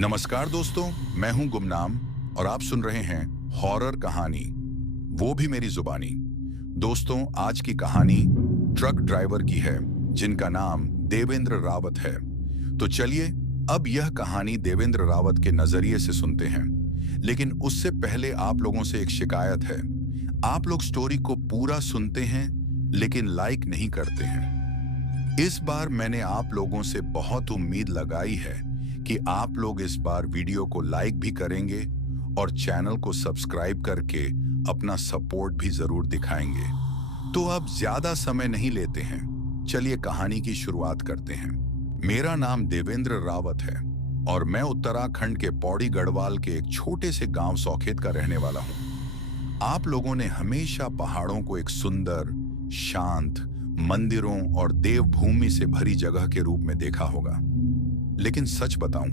नमस्कार दोस्तों, मैं हूं गुमनाम और आप सुन रहे हैं हॉरर कहानी, वो भी मेरी जुबानी। दोस्तों, आज की कहानी ट्रक ड्राइवर की है जिनका नाम देवेंद्र रावत है। तो चलिए अब यह कहानी देवेंद्र रावत के नजरिए से सुनते हैं। लेकिन उससे पहले आप लोगों से एक शिकायत है। आप लोग स्टोरी को पूरा सुनते हैं लेकिन लाइक नहीं करते हैं। इस बार मैंने आप लोगों से बहुत उम्मीद लगाई है कि आप लोग इस बार वीडियो को लाइक भी करेंगे और चैनल को सब्सक्राइब करके अपना सपोर्ट भी जरूर दिखाएंगे। तो अब ज्यादा समय नहीं लेते हैं, चलिए कहानी की शुरुआत करते हैं। मेरा नाम देवेंद्र रावत है और मैं उत्तराखंड के पौड़ी गढ़वाल के एक छोटे से गांव सौखेत का रहने वाला हूं। आप लोगों ने हमेशा पहाड़ों को एक सुंदर, शांत, मंदिरों और देवभूमि से भरी जगह के रूप में देखा होगा। लेकिन सच बताऊं,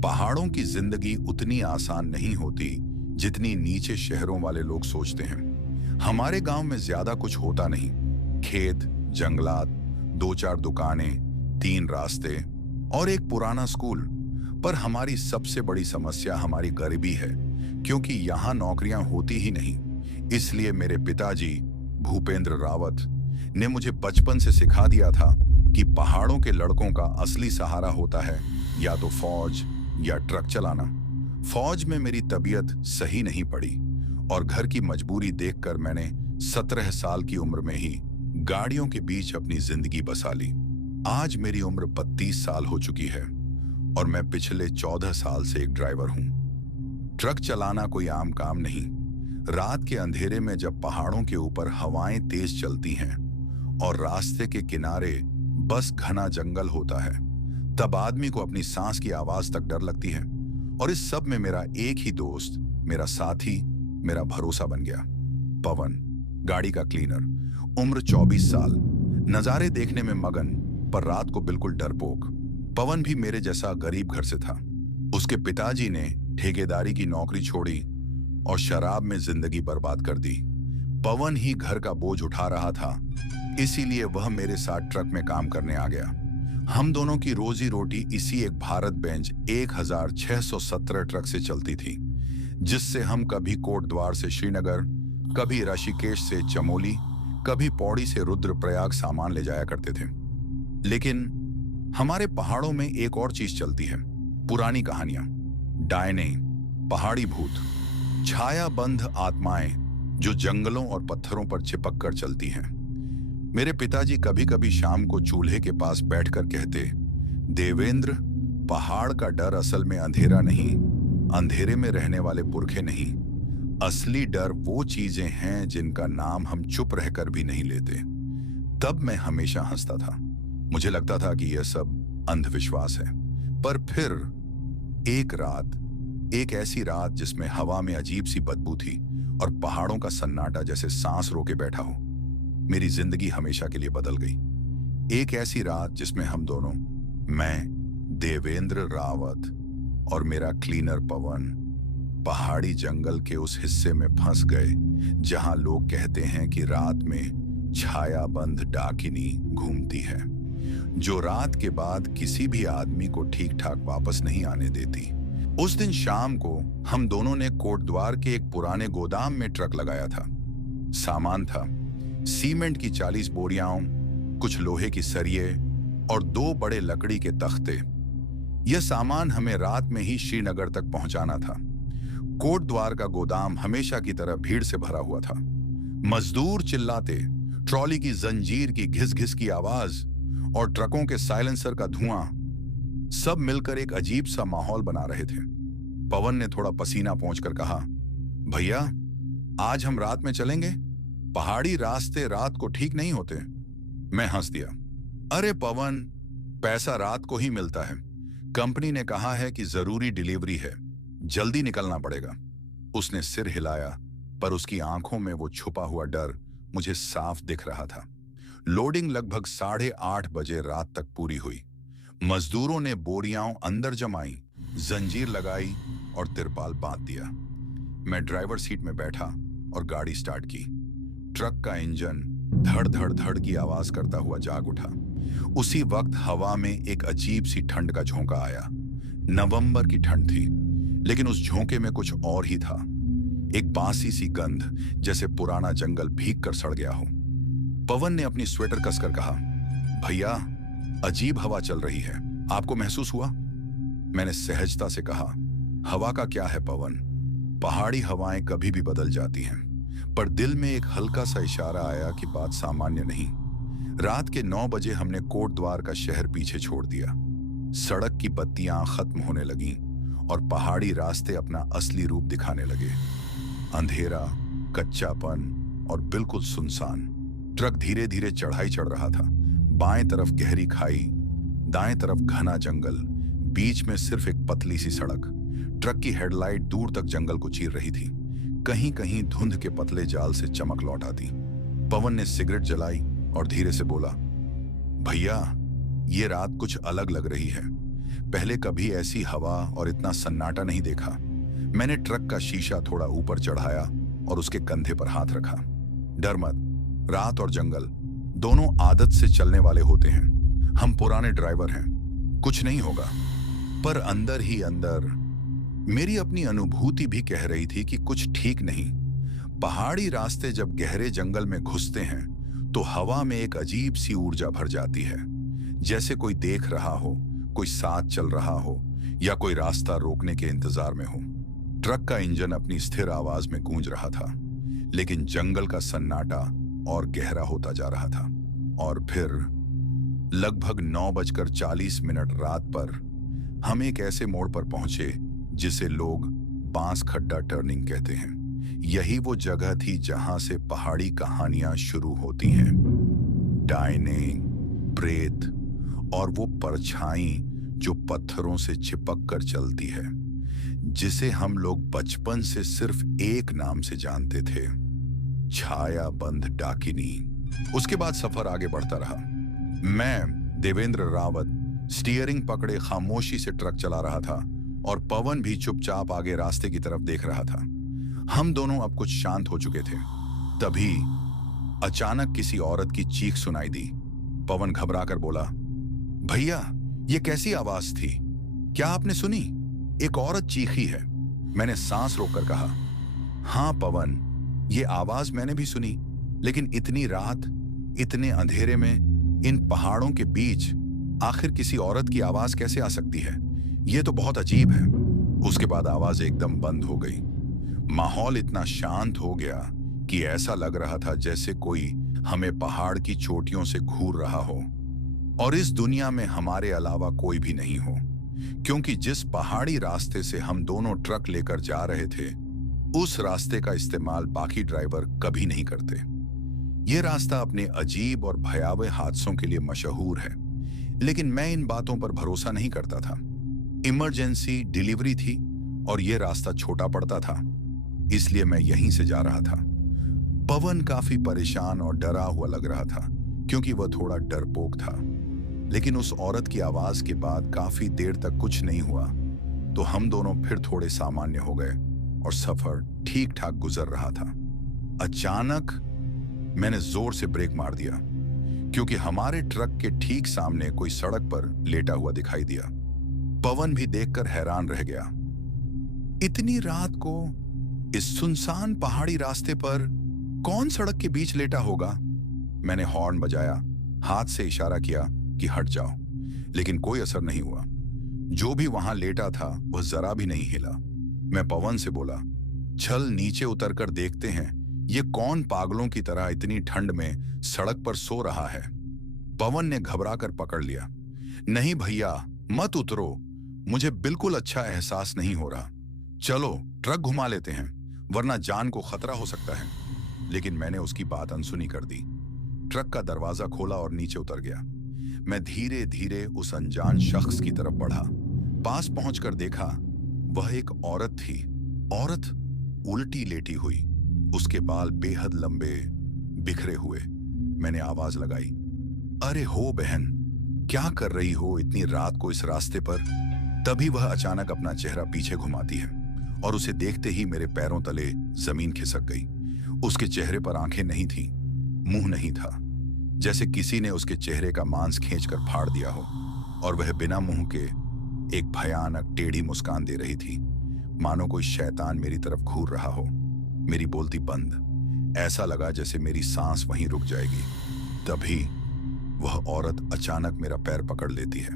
पहाड़ों की जिंदगी उतनी आसान नहीं होती जितनी नीचे शहरों वाले लोग सोचते हैं। हमारे गांव में ज्यादा कुछ होता नहीं। खेत, जंगलात, 2-4 दुकानें, 3 रास्ते और एक पुराना स्कूल। पर हमारी सबसे बड़ी समस्या हमारी गरीबी है, क्योंकि यहाँ नौकरियां होती ही नहीं। इसलिए मेरे पिताजी भूपेंद्र रावत ने मुझे बचपन से सिखा दिया था कि पहाड़ों के लड़कों का असली सहारा होता है या तो फौज या ट्रक चलाना। फौज में मेरी तबीयत सही नहीं पड़ी और घर की मजबूरी देखकर मैंने 17 साल की उम्र में ही गाड़ियों के बीच अपनी जिंदगी बसा ली। आज मेरी उम्र 32 साल हो चुकी है और मैं पिछले 14 साल से एक ड्राइवर हूं। ट्रक चलाना कोई आम काम नहीं। रात के अंधेरे में जब पहाड़ों के ऊपर हवाएं तेज चलती हैं और रास्ते के किनारे बस घना जंगल होता है, तब आदमी को अपनी सांस की आवाज तक डर लगती है। और इस सब में मेरा एक ही दोस्त, मेरा साथी, मेरा भरोसा बन गया, पवन, गाड़ी का क्लीनर। उम्र 24 साल, नजारे देखने में मगन पर रात को बिल्कुल डरपोक। पवन भी मेरे जैसा गरीब घर से था। उसके पिताजी ने ठेकेदारी की नौकरी छोड़ी और शराब में जिंदगी बर्बाद कर दी। पवन ही घर का बोझ उठा रहा था, इसीलिए वह मेरे साथ ट्रक में काम करने आ गया। हम दोनों की रोजी रोटी इसी एक भारत बेंच 1617 ट्रक से चलती थी, जिससे हम कभी कोटद्वार से श्रीनगर, कभी ऋषिकेश से चमोली, कभी पौड़ी से रुद्रप्रयाग सामान ले जाया करते थे। लेकिन हमारे पहाड़ों में एक और चीज चलती है, पुरानी कहानियां, डायने, पहाड़ी भूत, छायाबंध आत्माएं जो जंगलों और पत्थरों पर चिपक कर चलती हैं। मेरे पिताजी कभी कभी शाम को चूल्हे के पास बैठकर कहते, देवेंद्र, पहाड़ का डर असल में अंधेरा नहीं, अंधेरे में रहने वाले पुरखे नहीं, असली डर वो चीजें हैं जिनका नाम हम चुप रहकर भी नहीं लेते। तब मैं हमेशा हंसता था। मुझे लगता था कि यह सब अंधविश्वास है। पर फिर एक रात, एक ऐसी रात जिसमें हवा में अजीब सी बदबू थी और पहाड़ों का सन्नाटा जैसे सांस रोके बैठा हो, मेरी जिंदगी हमेशा के लिए बदल गई। एक ऐसी रात जिसमें हम दोनों, मैं देवेंद्र रावत और मेरा क्लीनर पवन, पहाड़ी जंगल के उस हिस्से में फंस गए जहां लोग कहते हैं कि रात में छायाबंद डाकिनी घूमती है, जो रात के बाद किसी भी आदमी को ठीक ठाक वापस नहीं आने देती। उस दिन शाम को हम दोनों ने कोटद्वार के एक पुराने गोदाम में ट्रक लगाया था। सामान था सीमेंट की 40 बोरियां, कुछ लोहे की सरिये और 2 बड़े लकड़ी के तख्ते। यह सामान हमें रात में ही श्रीनगर तक पहुंचाना था। कोटद्वार का गोदाम हमेशा की तरह भीड़ से भरा हुआ था। मजदूर चिल्लाते, ट्रॉली की जंजीर की घिस-घिस की आवाज और ट्रकों के साइलेंसर का धुआं, सब मिलकर एक अजीब सा माहौल बना रहे थे। पवन ने थोड़ा पसीना पोंछकर कहा, भैया, आज हम रात में चलेंगे? पहाड़ी रास्ते रात को ठीक नहीं होते। मैं हंस दिया, अरे पवन, पैसा रात को ही मिलता है। कंपनी ने कहा है कि जरूरी डिलीवरी है, जल्दी निकलना पड़ेगा। उसने सिर हिलाया, पर उसकी आंखों में वो छुपा हुआ डर मुझे साफ दिख रहा था। लोडिंग लगभग 8:30 बजे रात तक पूरी हुई। मजदूरों ने बोरियां अंदर जमाई, जंजीर लगाई और तिरपाल बांध दिया। मैं ड्राइवर सीट में बैठा और गाड़ी स्टार्ट की। ट्रक का इंजन धड़ धड़ धड़ की आवाज करता हुआ जाग उठा। उसी वक्त हवा में एक अजीब सी ठंड का झोंका आया, नवंबर की ठंड थी, लेकिन उस झोंके में कुछ और ही था। एक बासी सी गंध, जैसे पुराना जंगल भीग कर सड़ गया हो। पवन ने अपनी स्वेटर कसकर कहा, भैया, अजीब हवा चल रही है, आपको महसूस हुआ? मैंने सहजता से कहा, हवा का क्या है पवन, पहाड़ी हवाएं कभी भी बदल जाती हैं। पर दिल में एक हल्का सा इशारा आया कि बात सामान्य नहीं। रात के 9 बजे हमने कोट द्वार का शहर पीछे छोड़ दिया। सड़क की बत्तियां खत्म होने लगीं और पहाड़ी रास्ते अपना असली रूप दिखाने लगे। अंधेरा, कच्चापन और बिल्कुल सुनसान। ट्रक धीरे धीरे चढ़ाई चढ़ रहा था। बाएं तरफ गहरी खाई, दाएं तरफ घना जंगल, बीच में सिर्फ एक पतली सी सड़क। ट्रक की हेडलाइट दूर तक जंगल को चीर रही थी। कहीं कहीं धुंध के पतले जाल से चमक लौट आती। पवन ने सिगरेट जलाई और धीरे से बोला, भैया, ये रात कुछ अलग लग रही है। पहले कभी ऐसी हवा और इतना सन्नाटा नहीं देखा। मैंने ट्रक का शीशा थोड़ा ऊपर चढ़ाया और उसके कंधे पर हाथ रखा। डर मत, रात और जंगल दोनों आदत से चलने वाले होते हैं। हम पुराने ड्राइवर हैं, कुछ नहीं होगा। पर अंदर ही अंदर मेरी अपनी अनुभूति भी कह रही थी कि कुछ ठीक नहीं। पहाड़ी रास्ते जब गहरे जंगल में घुसते हैं तो हवा में एक अजीब सी ऊर्जा भर जाती है, जैसे कोई देख रहा हो, कोई साथ चल रहा हो या कोई रास्ता रोकने के इंतजार में हो। ट्रक का इंजन अपनी स्थिर आवाज में गूंज रहा था, लेकिन जंगल का सन्नाटा और गहरा होता जा रहा था। और फिर लगभग 9:40 रात पर हम एक ऐसे मोड़ पर पहुंचे जिसे लोग बांस खड्डा टर्निंग कहते हैं। यही वो जगह थी जहां से पहाड़ी कहानियां शुरू होती हैं। डायने, प्रेत और वो परछाई जो पत्थरों से चिपक कर चलती है, जिसे हम लोग बचपन से सिर्फ एक नाम से जानते थे, छाया बंद डाकिनी। उसके बाद सफर आगे बढ़ता रहा। मैं, देवेंद्र रावत, स्टीयरिंग पकड़े खामोशी से ट्रक चला रहा था और पवन भी चुपचाप आगे रास्ते की तरफ देख रहा था। हम दोनों अब कुछ शांत हो चुके थे। तभी अचानक किसी औरत की चीख सुनाई दी। पवन घबराकर बोला, भैया, ये कैसी आवाज थी? क्या आपने सुनी? एक औरत चीखी है। मैंने सांस रोककर कहा, हाँ पवन, ये आवाज मैंने भी सुनी, लेकिन इतनी रात, इतने अंधेरे में, इन पहाड़ों के बीच आखिर किसी औरत की आवाज कैसे आ सकती है? ये तो बहुत अजीब है। उसके बाद आवाज एकदम बंद हो गई। माहौल इतना शांत हो गया कि ऐसा लग रहा था जैसे कोई हमें पहाड़ की चोटियों से घूर रहा हो और इस दुनिया में हमारे अलावा कोई भी नहीं हो। क्योंकि जिस पहाड़ी रास्ते से हम दोनों ट्रक लेकर जा रहे थे, उस रास्ते का इस्तेमाल बाकी ड्राइवर कभी नहीं करते। यह रास्ता अपने अजीब और भयावह हादसों के लिए मशहूर है, लेकिन मैं इन बातों पर भरोसा नहीं करता था। इमरजेंसी डिलीवरी थी और यह रास्ता छोटा पड़ता था, इसलिए मैं यहीं से जा रहा था। पवन काफी परेशान और डरा हुआ लग रहा था, क्योंकि वह थोड़ा डरपोक था। लेकिन उस औरत की आवाज के बाद काफी देर तक कुछ नहीं हुआ, तो हम दोनों फिर थोड़े सामान्य हो गए और सफर ठीक ठाक गुजर रहा था। अचानक मैंने जोर से ब्रेक मार दिया, क्योंकि हमारे ट्रक के ठीक सामने कोई सड़क पर लेटा हुआ दिखाई दिया। पवन भी देखकर हैरान रह गया। इतनी रात को इस सुनसान पहाड़ी रास्ते पर कौन सड़क के बीच लेटा होगा? मैंने हॉर्न बजाया, हाथ से इशारा किया कि हट जाओ, लेकिन कोई असर नहीं हुआ। जो भी वहां लेटा था वह जरा भी नहीं हिला। मैं पवन से बोला, चल नीचे उतरकर देखते हैं, ये कौन पागलों की तरह इतनी ठंड में सड़क पर सो रहा है। पवन ने घबराकर पकड़ लिया, नहीं भैया, मत उतरो, मुझे बिल्कुल अच्छा एहसास नहीं हो रहा। चलो ट्रक घुमा लेते हैं, वरना जान को खतरा हो सकता है। लेकिन मैंने उसकी बात अनसुनी कर दी। ट्रक का दरवाजा खोला और नीचे उतर गया। मैं धीरे धीरे उस अनजान शख्स की तरफ बढ़ा। पास पहुंचकर देखा, वह एक औरत थी। औरत उल्टी लेटी हुई, उसके बाल बेहद लंबे, बिखरे हुए। मैंने आवाज लगाई, अरे हो बहन, क्या कर रही हो इतनी रात को इस रास्ते पर? तभी वह अचानक अपना चेहरा पीछे घुमाती है और उसे देखते ही मेरे पैरों तले जमीन खिसक गई। उसके चेहरे पर आंखें नहीं थीं, मुंह नहीं था, जैसे किसी ने उसके चेहरे का मांस खींचकर फाड़ दिया हो, और वह बिना मुंह के एक भयानक टेढ़ी मुस्कान दे रही थी, मानो कोई शैतान मेरी तरफ घूर रहा हो। मेरी बोलती बंद। ऐसा लगा जैसे मेरी सांस वहीं रुक जाएगी। तभी वह औरत अचानक मेरा पैर पकड़ लेती है।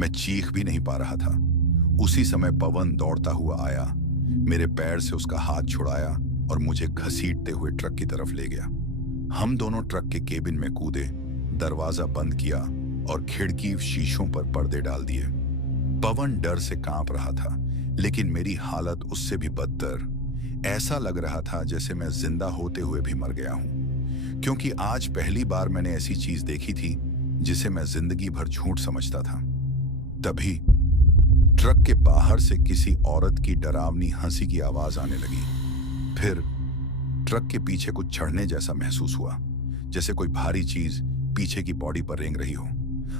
मैं चीख भी नहीं पा रहा था। उसी समय पवन दौड़ता हुआ आया, मेरे पैर से उसका हाथ छुड़ाया और मुझे घसीटते हुए ट्रक की तरफ ले गया। हम दोनों ट्रक के केबिन में कूदे, दरवाजा बंद किया और खिड़की शीशों पर पर्दे डाल दिए। पवन डर से कांप रहा था, लेकिन मेरी हालत उससे भी बदतर। ऐसा लग रहा था जैसे मैं जिंदा होते हुए भी मर गया हूं, क्योंकि आज पहली बार मैंने ऐसी चीज देखी थी जिसे मैं जिंदगी भर झूठ समझता था। तभी ट्रक के बाहर से किसी औरत की डरावनी हंसी की आवाज आने लगी। फिर ट्रक के पीछे कुछ चढ़ने जैसा महसूस हुआ, जैसे कोई भारी चीज पीछे की बॉडी पर रेंग रही हो।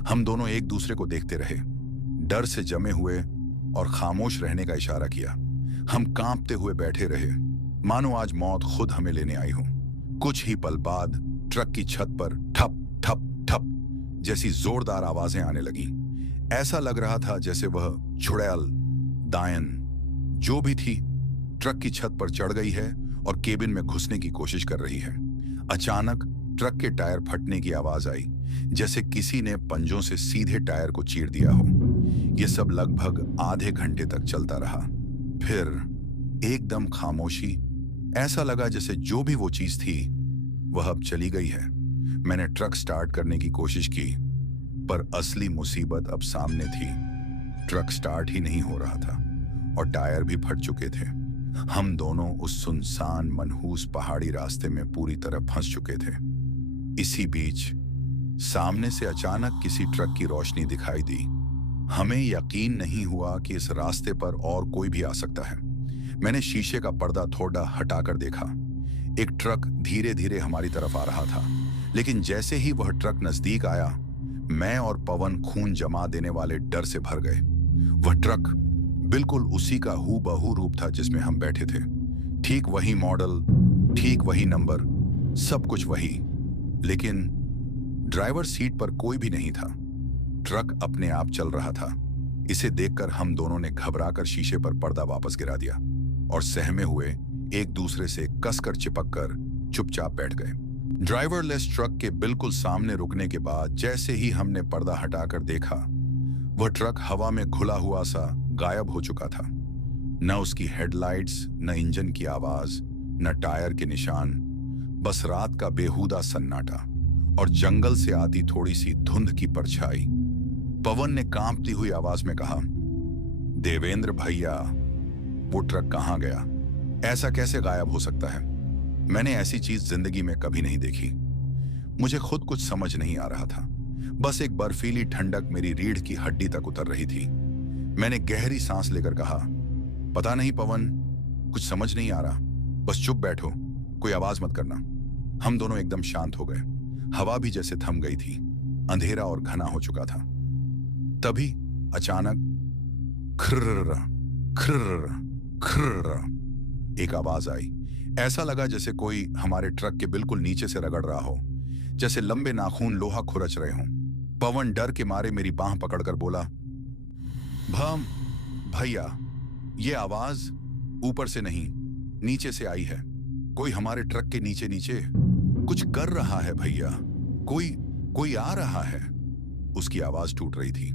हम दोनों एक दूसरे को देखते रहे, डर से जमे हुए, और खामोश रहने का इशारा किया। हम कांपते हुए बैठे रहे, मानो आज मौत खुद हमें लेने आई हो। कुछ ही पल बाद ट्रक की छत पर ठप ठप ठप जैसी जोरदार आवाजें आने लगी। ऐसा लग रहा था जैसे वह चुड़ैल, दायन, जो भी थी, ट्रक की छत पर चढ़ गई है और केबिन में घुसने की कोशिश कर रही है। अचानक ट्रक के टायर फटने की आवाज आई, जैसे किसी ने पंजों से सीधे टायर को चीर दिया हो। यह सब लगभग आधे घंटे तक चलता रहा। फिर एकदम खामोशी। ऐसा लगा जैसे जो भी वो चीज थी वह अब चली गई है। मैंने ट्रक स्टार्ट करने की कोशिश की, पर असली मुसीबत अब सामने थी। ट्रक स्टार्ट ही नहीं हो रहा था और टायर भी फट चुके थे। हम दोनों उस सुनसान मनहूस पहाड़ी रास्ते में पूरी तरह फंस चुके थे। इसी बीच सामने से अचानक किसी ट्रक की रोशनी दिखाई दी। हमें यकीन नहीं हुआ कि इस रास्ते पर और कोई भी आ सकता है। मैंने शीशे का पर्दा थोड़ा हटाकर देखा। एक ट्रक धीरे धीरे हमारी तरफ आ रहा था, लेकिन जैसे ही वह ट्रक नजदीक आया, मैं और पवन खून जमा देने वाले डर से भर गए। वह ट्रक बिल्कुल उसी का हूबहू रूप था जिसमें हम बैठे थे। ठीक वही मॉडल, ठीक वही नंबर, सब कुछ वही, लेकिन ड्राइवर सीट पर कोई भी नहीं था। ट्रक अपने आप चल रहा था। इसे देखकर हम दोनों ने घबराकर शीशे पर पर्दा वापस गिरा दिया और सहमे हुए एक दूसरे से कसकर चिपककर चुपचाप बैठ गए। ड्राइवरलेस ट्रक के बिल्कुल सामने रुकने के बाद जैसे ही हमने पर्दा हटाकर देखा, वह ट्रक हवा में घुला हुआ सा गायब हो चुका था। न उसकी हेडलाइट्स, न इंजन की आवाज, न टायर के निशान, बस रात का बेहुदा सन्नाटा और जंगल से आती थोड़ी सी धुंध की परछाई। पवन ने कांपती हुई आवाज में कहा, देवेंद्र भैया, वो ट्रक कहां गया? ऐसा कैसे गायब हो सकता है? मैंने ऐसी चीज जिंदगी में कभी नहीं देखी। मुझे खुद कुछ समझ नहीं आ रहा था। बस एक बर्फीली ठंडक मेरी रीढ़ की हड्डी तक उतर रही थी। मैंने गहरी सांस लेकर कहा, पता नहीं पवन, कुछ समझ नहीं आ रहा। बस चुप बैठो, कोई आवाज मत करना। हम दोनों एकदम शांत हो गए। हवा भी जैसे थम गई थी। अंधेरा और घना हो चुका था। तभी अचानक खर्र खर्र खर्र एक आवाज आई। ऐसा लगा जैसे कोई हमारे ट्रक के बिल्कुल नीचे से रगड़ रहा हो, जैसे लंबे नाखून लोहा खुरच रहे हों। पवन डर के मारे मेरी बांह पकड़कर बोला, भैया, ये आवाज ऊपर से नहीं, नीचे से आई है। कोई हमारे ट्रक के नीचे नीचे कुछ कर रहा है भैया। कोई आ रहा है। उसकी आवाज टूट रही थी।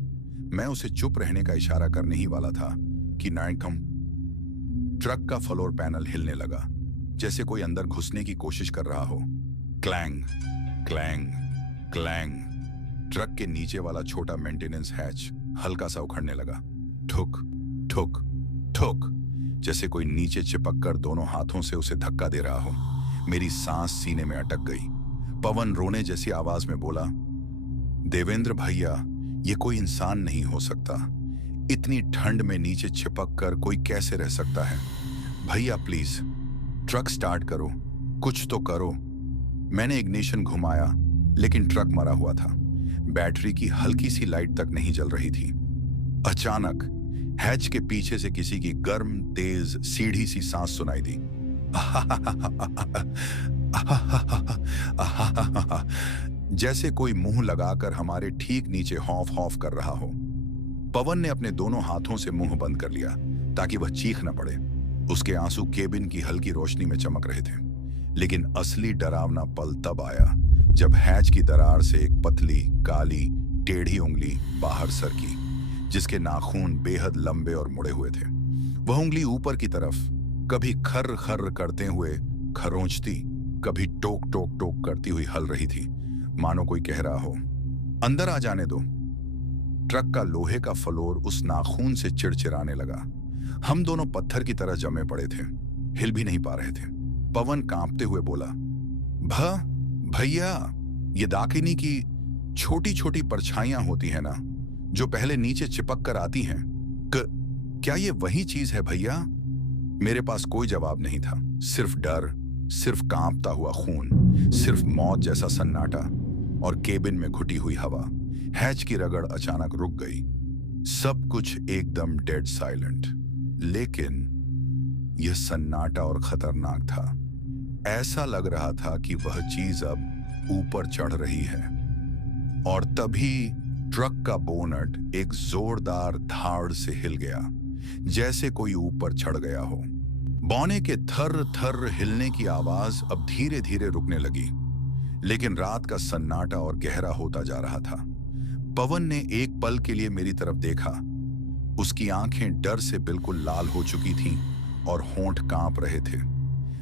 मैं उसे चुप रहने का इशारा करने ही वाला था कि नायकम, ट्रक का फ्लोर पैनल हिलने लगा, जैसे कोई अंदर घुसने की कोशिश कर रहा हो। Clang clang clang. ट्रक के नीचे वाला छोटा मेंटेनेंस हैच हल्का सा उखड़ने लगा। ठुक ठुक ठुक, जैसे कोई नीचे चिपककर दोनों हाथों से उसे धक्का दे रहा हो। मेरी सांस सीने में अटक गई। पवन रोने जैसी आवाज में बोला, देवेंद्र भैया, ये कोई इंसान नहीं हो सकता। इतनी ठंड में नीचे चिपक कर कोई कैसे रह सकता है? भैया प्लीज ट्रक स्टार्ट करो, कुछ तो करो। मैंने इग्निशन घुमाया, लेकिन ट्रक मरा हुआ था। बैटरी की हल्की सी लाइट तक नहीं जल रही थी। अचानक हैच के पीछे से किसी की गर्म तेज सीढ़ी सी सांस सुनाई दी। जैसे कोई मुंह लगाकर हमारे ठीक नीचे हौफ हौफ कर रहा हो। पवन ने अपने दोनों हाथों से मुंह बंद कर लिया ताकि वह चीख न पड़े। उसके आंसू केबिन की हल्की रोशनी में चमक रहे थे। लेकिन असली डरावना पल तब आया जब हैच की दरार से एक पतली, काली, टेढ़ी उंगली बाहर सरकी, जिसके नाखून बेहद लंबे और मुड़े हुए थे। वह उंगली ऊपर की तरफ कभी खर्र खर्र करते हुए खरोंचती, कभी टोक टोक टोक करती हुई हल रही थी, मानो कोई कह रहा हो, अंदर आ जाने दो। ट्रक का लोहे का फ्लोर उस नाखून से चिड़चिड़ाने लगा। हम दोनों पत्थर की तरह जमे पड़े थे, हिल भी नहीं पा रहे थे। पवन कांपते हुए बोला, भैया, ये दाकिनी की छोटी छोटी परछाइयां होती है ना, जो पहले नीचे चिपक कर आती हैं। क्या ये वही चीज है भैया? मेरे पास कोई जवाब नहीं था, सिर्फ डर, सिर्फ कांपता हुआ खून, सिर्फ मौत जैसा सन्नाटा और केबिन में घुटी हुई हवा। हैच की रगड़ अचानक रुक गई, सब कुछ एकदम डेड साइलेंट। लेकिन यह सन्नाटा और खतरनाक था। ऐसा लग रहा था कि वह चीज अब ऊपर चढ़ रही है। और तभी ट्रक का बोनट एक जोरदार धाड़ से हिल गया, जैसे कोई ऊपर चढ़ गया हो। बौने के थर्र थर्र हिलने की आवाज अब धीरे धीरे रुकने लगी, लेकिन रात का सन्नाटा और गहरा होता जा रहा था। पवन ने एक पल के लिए मेरी तरफ देखा। उसकी आंखें डर से बिल्कुल लाल हो चुकी थीं और होंठ कांप रहे थे।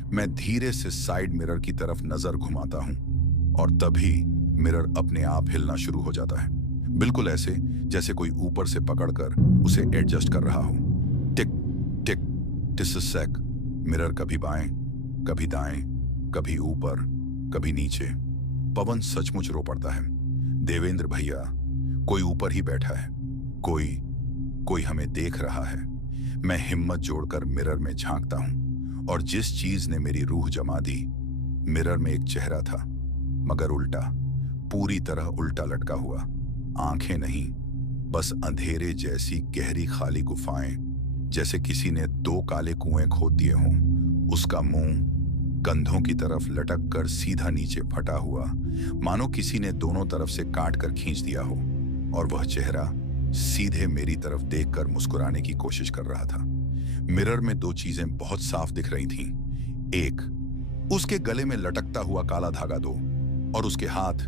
मैं धीरे से साइड मिरर की तरफ नजर घुमाता हूं और तभी मिरर अपने आप हिलना शुरू हो जाता है, बिल्कुल ऐसे जैसे कोई ऊपर से पकड़कर उसे एडजस्ट कर रहा हो। टिक टिक टिस सेक। मिरर कभी बाएं, कभी दाएं, कभी ऊपर, कभी नीचे। पवन सचमुच रो पड़ता है। देवेंद्र भैया, कोई ऊपर ही बैठा है, कोई हमें देख रहा है। मैं हिम्मत जोड़कर मिरर में झांकता हूं और जिस चीज ने मेरी रूह जमा दी, मिरर में एक चेहरा था, मगर उल्टा, पूरी तरह उल्टा लटका हुआ। आंखें नहीं, बस अंधेरे जैसी गहरी खाली गुफाएं, जैसे किसी ने दो काले कुएं खोद दिए हों। उसका मुंह कंधों की तरफ लटक कर सीधा नीचे फटा हुआ, मानो किसी ने दोनों तरफ से काट कर खींच दिया हो। और वह चेहरा सीधे मेरी तरफ देखकर मुस्कुराने की कोशिश कर रहा था। मिरर में दो चीजें बहुत साफ दिख रही थीं। एक, उसके गले में लटकता हुआ काला धागा दो, और उसके हाथ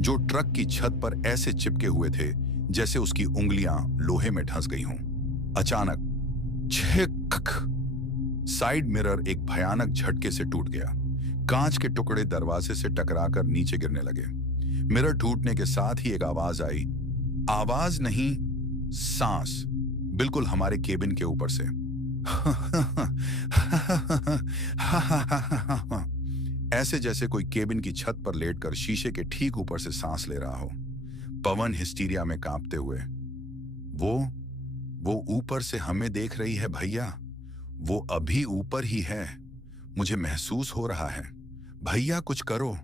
जो ट्रक की छत पर ऐसे चिपके हुए थे जैसे उसकी उंगलियां लोहे में धंस गई हों। अचानक छिक, साइड मिरर एक भयानक झटके से टूट गया। कांच के टुकड़े दरवाजे से टकराकर नीचे गिरने लगे। मिरर टूटने के साथ ही एक आवाज आई। आवाज नहीं, सांस, बिल्कुल हमारे केबिन के ऊपर से। ऐसे जैसे कोई केबिन की छत पर लेटकर शीशे के ठीक ऊपर से सांस ले रहा हो। पवन हिस्टीरिया में कांपते हुए, वो ऊपर से हमें देख रही है भैया, वो अभी ऊपर ही है, मुझे महसूस हो रहा है, भैया कुछ करो।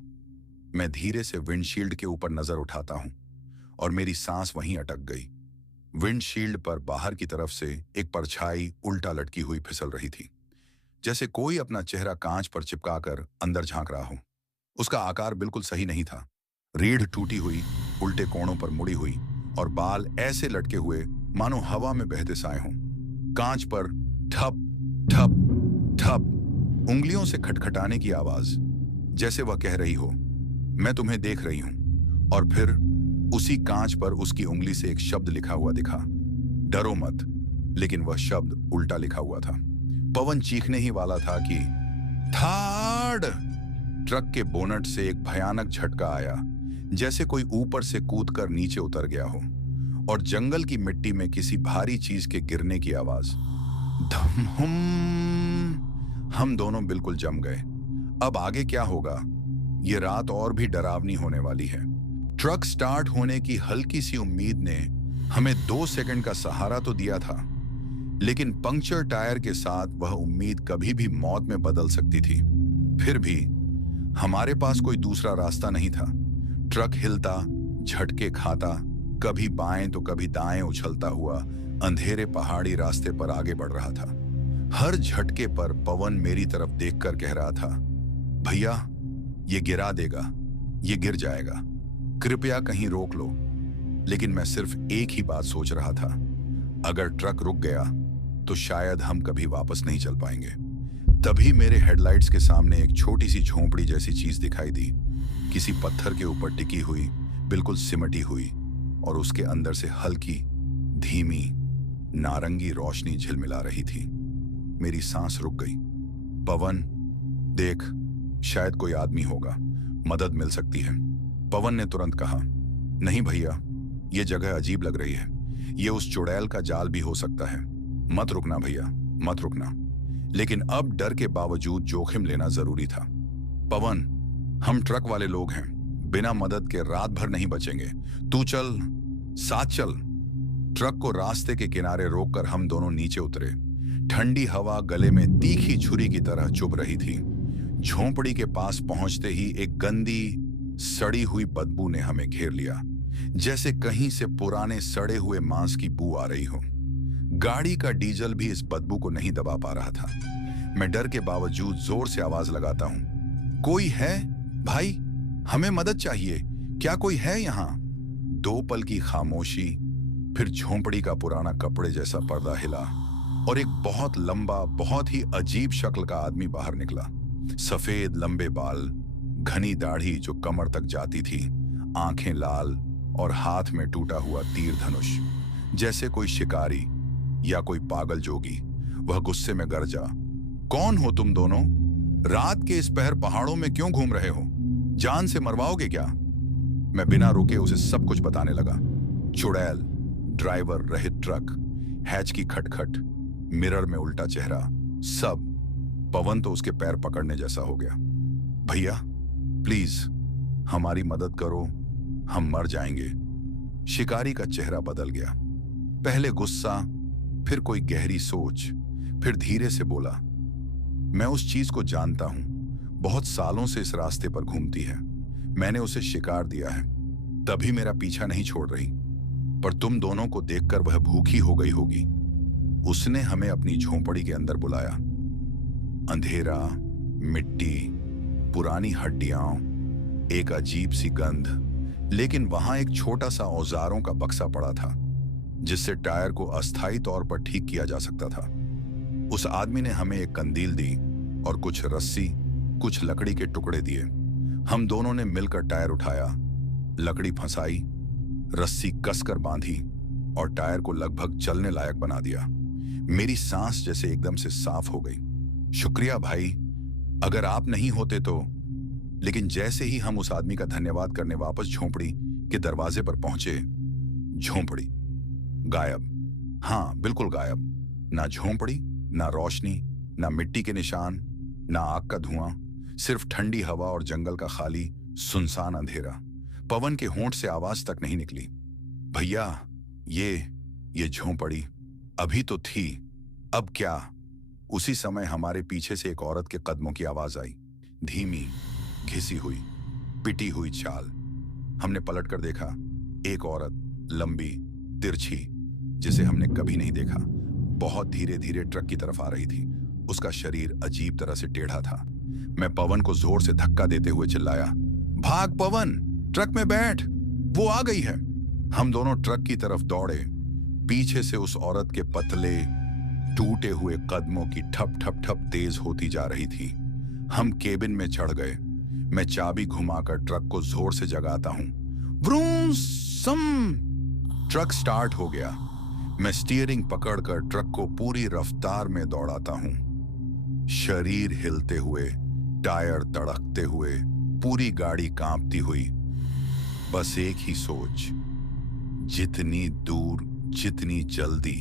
मैं धीरे से विंडशील्ड के ऊपर नजर उठाता हूं और मेरी सांस वहीं अटक गई। विंडशील्ड पर बाहर की तरफ से एक परछाई उल्टा लटकी हुई फिसल रही थी, जैसे कोई अपना चेहरा कांच पर चिपकाकर अंदर झांक रहा हो। उसका आकार बिल्कुल सही नहीं था। रीढ़ टूटी हुई, उल्टे कोणों पर मुड़ी हुई और बाल ऐसे लटके हुए मानो हवा में बहते साए हों। कांच पर ठप ठप ठप उंगलियों से खटखटाने की आवाज, जैसे वह कह रही हो, मैं तुम्हें देख रही हूं। और फिर उसी कांच पर उसकी उंगली से एक शब्द लिखा हुआ दिखा, डरो मत। लेकिन वह शब्द उल्टा लिखा हुआ था। पवन चीखने ही वाला था कि थाड़! ट्रक के बोनट से एक भयानक झटका आया, जैसे कोई ऊपर से कूदकर नीचे उतर गया हो, और जंगल की मिट्टी में किसी भारी चीज के गिरने की आवाज। धम! हम दोनों बिल्कुल जम गए। अब आगे क्या होगा? ये रात और भी डरावनी होने वाली है। ट्रक स्टार्ट होने की हल्की सी उम्मीद ने हमें 2 सेकंड का सहारा तो दिया था, लेकिन पंक्चर टायर के साथ वह उम्मीद कभी भी मौत में बदल सकती थी। फिर भी हमारे पास कोई दूसरा रास्ता नहीं था। ट्रक हिलता, झटके खाता, कभी बाएं तो कभी दाएं उछलता हुआ अंधेरे पहाड़ी रास्ते पर आगे बढ़ रहा था। हर झटके पर पवन मेरी तरफ देखकर कह रहा था, भैया ये गिरा देगा, ये गिर जाएगा, कृपया कहीं रोक लो। लेकिन मैं सिर्फ एक ही बात सोच रहा था, अगर ट्रक रुक गया तो शायद हम कभी वापस नहीं चल पाएंगे। तभी मेरे हेडलाइट्स के सामने एक छोटी सी झोंपड़ी जैसी चीज दिखाई दी, किसी पत्थर के ऊपर टिकी हुई, बिल्कुल सिमटी हुई, और उसके अंदर से हल्की धीमी नारंगी रोशनी झिलमिला रही थी। मेरी सांस रुक गई। पवन, देख, शायद कोई आदमी होगा, मदद मिल सकती है। पवन ने तुरंत कहा, नहीं भैया, ये जगह अजीब लग रही है, ये उस चुड़ैल का जाल भी हो सकता है। मत रुकना भैया, मत रुकना। लेकिन अब डर के बावजूद जोखिम लेना जरूरी था। पवन, हम ट्रक वाले लोग हैं, बिना मदद के रात भर नहीं बचेंगे। तू चल, साथ चल। ट्रक को रास्ते के किनारे रोककर हम दोनों नीचे उतरे। ठंडी हवा गले में तीखी छुरी की तरह चुभ रही थी। झोंपड़ी के पास पहुंचते ही एक गंदी सड़ी हुई बदबू ने हमें घेर लिया, जैसे कहीं से पुराने सड़े हुए मांस की बू आ रही हो। गाड़ी का डीजल भी इस बदबू को नहीं दबा पा रहा था। मैं डर के बावजूद जोर से आवाज लगाता हूं, कोई है भाई, हमें मदद चाहिए, क्या कोई है यहाँ? 2 पल की खामोशी, फिर झोंपड़ी का पुराना कपड़े जैसा पर्दा हिला और एक बहुत लंबा, बहुत ही अजीब शक्ल का आदमी बाहर निकला। सफेद लंबे बाल, घनी दाढ़ी जो कमर तक जाती थी, आंखें लाल और हाथ में टूटा हुआ तीर धनुष। जैसे कोई शिकारी या कोई पागल जोगी। वह गुस्से में गरजा, कौन हो तुम दोनों? रात के इस पहर पहाड़ों में क्यों घूम रहे हो? जान से मरवाओगे क्या? मैं बिना रुके उसे सब कुछ बताने लगा। चुड़ैल, ड्राइवर रहित ट्रक, हैच की खटखट, मिरर में उल्टा चेहरा, सब। पवन तो उसके पैर पकड़ने जैसा हो गया। भैया प्लीज हमारी मदद करो, हम मर जाएंगे। शिकारी का चेहरा बदल गया, पहले गुस्सा, फिर कोई गहरी सोच, फिर धीरे से बोला, मैं उस चीज को जानता हूं, बहुत सालों से इस रास्ते पर घूमती है। मैंने उसे शिकार दिया है, तभी मेरा पीछा नहीं छोड़ रही। पर तुम दोनों को देखकर वह भूखी हो गई होगी। उसने हमें अपनी झोंपड़ी के अंदर बुलाया। अंधेरा, मिट्टी, पुरानी हड्डियां, एक अजीब सी गंध, लेकिन वहां एक छोटा सा औजारों का बक्सा पड़ा था, जिससे टायर को अस्थायी तौर पर ठीक किया जा सकता था। उस आदमी ने हमें एक कंदील दी और कुछ रस्सी, कुछ लकड़ी के टुकड़े दिए। हम दोनों ने मिलकर टायर उठाया, लकड़ी फंसाई, रस्सी कसकर बांधी और टायर को लगभग चलने लायक बना दिया। मेरी सांस जैसे एकदम से साफ हो गई। शुक्रिया भाई, अगर आप नहीं होते तो। लेकिन जैसे ही हम उस आदमी का धन्यवाद करने वापस झोंपड़ी के दरवाजे पर पहुंचे, झोंपड़ी गायब। हाँ, बिल्कुल गायब। ना झोंपड़ी, ना रोशनी, ना मिट्टी के निशान, ना आग का धुआं, सिर्फ ठंडी हवा और जंगल का खाली सुनसान अंधेरा। पवन के होंठ से आवाज तक नहीं निकली। भैया, ये झोंपड़ी अभी तो थी, अब क्या? उसी समय हमारे पीछे से एक औरत के कदमों की आवाज आई, धीमी, घिसी हुई, पिटी हुई चाल। हमने पलटकर देखा, एक औरत, लंबी, तिरछी, जिसे हमने कभी नहीं देखा, बहुत धीरे धीरे ट्रक की तरफ आ रही थी। उसका शरीर अजीब तरह से टेढ़ा था। मैं पवन को जोर से धक्का देते हुए चिल्लाया, भाग पवन, ट्रक में बैठ, वो आ गई है। हम दोनों ट्रक की तरफ दौड़े। पीछे से उस औरत के पतले, टूटे हुए कदमों की ठप ठप ठप तेज होती जा रही थी। हम केबिन में चढ़ गए। मैं चाबी घुमाकर ट्रक को जोर से जगाता हूं। व्रूम। ट्रक स्टार्ट हो गया। मैं स्टीयरिंग पकड़कर ट्रक को पूरी रफ्तार में दौड़ाता हूं। शरीर हिलते हुए, टायर तड़कते हुए, पूरी गाड़ी कांपती हुई। बस एक ही सोच, जितनी दूर, जितनी जल्दी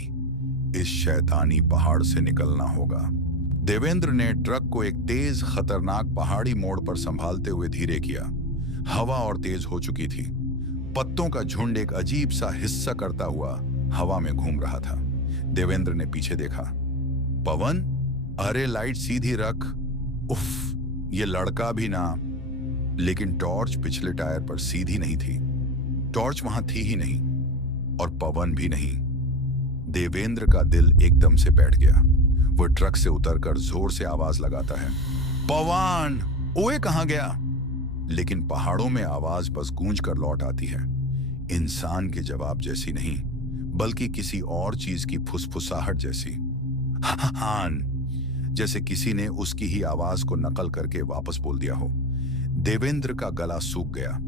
इस शैतानी पहाड़ से निकलना होगा। देवेंद्र ने ट्रक को एक तेज, खतरनाक पहाड़ी मोड़ पर संभालते हुए धीरे किया। हवा और तेज हो चुकी थी। पत्तों का झुंड एक अजीब सा हिस्सा करता हुआ हवा में घूम रहा था। देवेंद्र ने पीछे देखा। पवन, अरे लाइट सीधी रख। उफ, ये लड़का भी ना। लेकिन टॉर्च पिछले टायर पर सीधी नहीं थी। टॉर्च वहां थी ही नहीं, और पवन भी नहीं। देवेंद्र का दिल एकदम से बैठ गया। वो ट्रक से उतरकर जोर से आवाज लगाता है, पवन, ओए कहां गया? लेकिन पहाड़ों में आवाज बस गूंज कर लौट आती है, इंसान के जवाब जैसी नहीं, बल्कि किसी और चीज की फुसफुसाहट जैसी। हान, जैसे किसी ने उसकी ही आवाज को नकल करके वापस बोल दिया हो। देवेंद्र का गला सूख गया।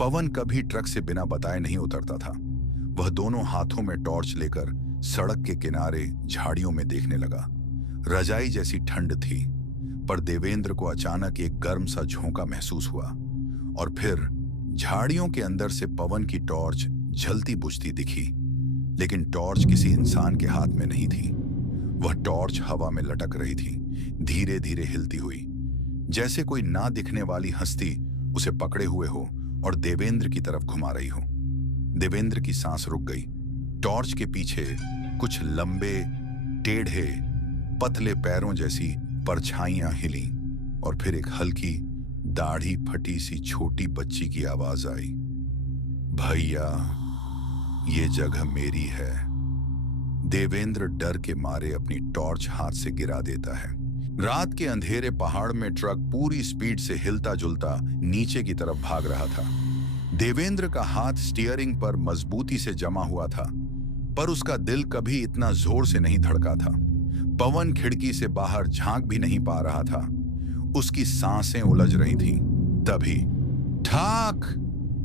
पवन कभी ट्रक से बिना बताए नहीं उतरता था। वह दोनों हाथों में टॉर्च लेकर सड़क के किनारे झाड़ियों में देखने लगा। रजाई जैसी ठंड थी, पर देवेंद्र को अचानक एक गर्म सा झोंका महसूस हुआ और फिर झाड़ियों के अंदर से पवन की टॉर्च जलती बुझती दिखी। लेकिन टॉर्च किसी इंसान के हाथ में नहीं थी। वह टॉर्च हवा में लटक रही थी, धीरे धीरे हिलती हुई, जैसे कोई ना दिखने वाली हस्ती उसे पकड़े हुए हो और देवेंद्र की तरफ घुमा रही हो। देवेंद्र की सांस रुक गई। टॉर्च के पीछे कुछ लंबे, टेढ़े, पतले पैरों जैसी परछाइयां हिली और फिर एक हल्की, दाढ़ी फटी सी छोटी बच्ची की आवाज आई, भैया, ये जगह मेरी है। देवेंद्र डर के मारे अपनी टॉर्च हाथ से गिरा देता है। रात के अंधेरे पहाड़ में ट्रक पूरी स्पीड से हिलता जुलता नीचे की तरफ भाग रहा था। देवेंद्र का हाथ स्टीयरिंग पर मजबूती से जमा हुआ था, पर उसका दिल कभी इतना जोर से नहीं धड़का था। पवन खिड़की से बाहर झांक भी नहीं पा रहा था। उसकी सांसें उलझ रही थीं। तभी ठाक,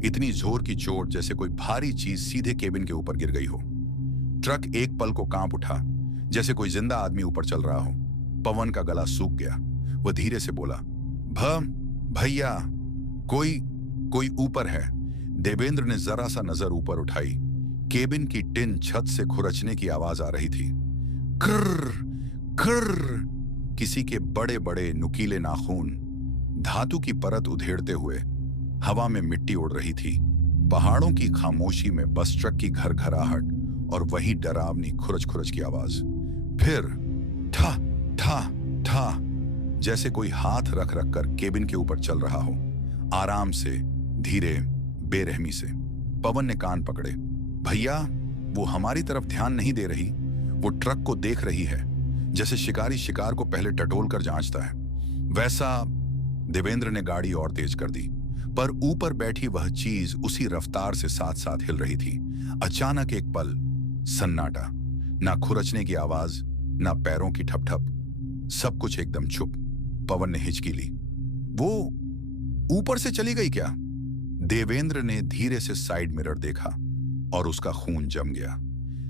इतनी जोर की चोट जैसे कोई भारी चीज सीधे केबिन के ऊपर गिर गई हो। ट्रक एक पल को कांप उठा, जैसे कोई जिंदा आदमी ऊपर चल रहा हो। पवन का गला सूख गया। वह धीरे से बोला, भैया, कोई ऊपर है। देवेंद्र ने जरा सा नजर ऊपर उठाई। केबिन की टिन छत से खुरचने की आवाज आ रही थी। कर्र कर्र, किसी के बड़े बड़े नुकीले नाखून धातु की परत उधेड़ते हुए हवा में मिट्टी उड़ रही थी। पहाड़ों की खामोशी में बस ट्रक की घरघराहट और वही डरावनी खुरच खुरच की आवाज। फिर ठा ठा ठा, जैसे कोई हाथ रख रख कर केबिन के ऊपर चल रहा हो, आराम से, धीरे, बेरहमी से। पवन ने कान पकड़े। भैया, वो हमारी तरफ ध्यान नहीं दे रही। वो ट्रक को देख रही है, जैसे शिकारी शिकार को पहले टटोल कर जांचता है। वैसा। देवेंद्र ने गाड़ी और तेज कर दी, पर ऊपर बैठी वह चीज उसी रफ्तार से साथ साथ हिल रही थी। अचानक एक पल सन्नाटा, ना खुरचने की आवाज, ना पैरों की ठप-ठप, सब कुछ एकदम चुप। पवन ने हिचकी ली। वो ऊपर से चली गई क्या? देवेंद्र ने धीरे से साइड मिरर देखा और उसका खून जम गया।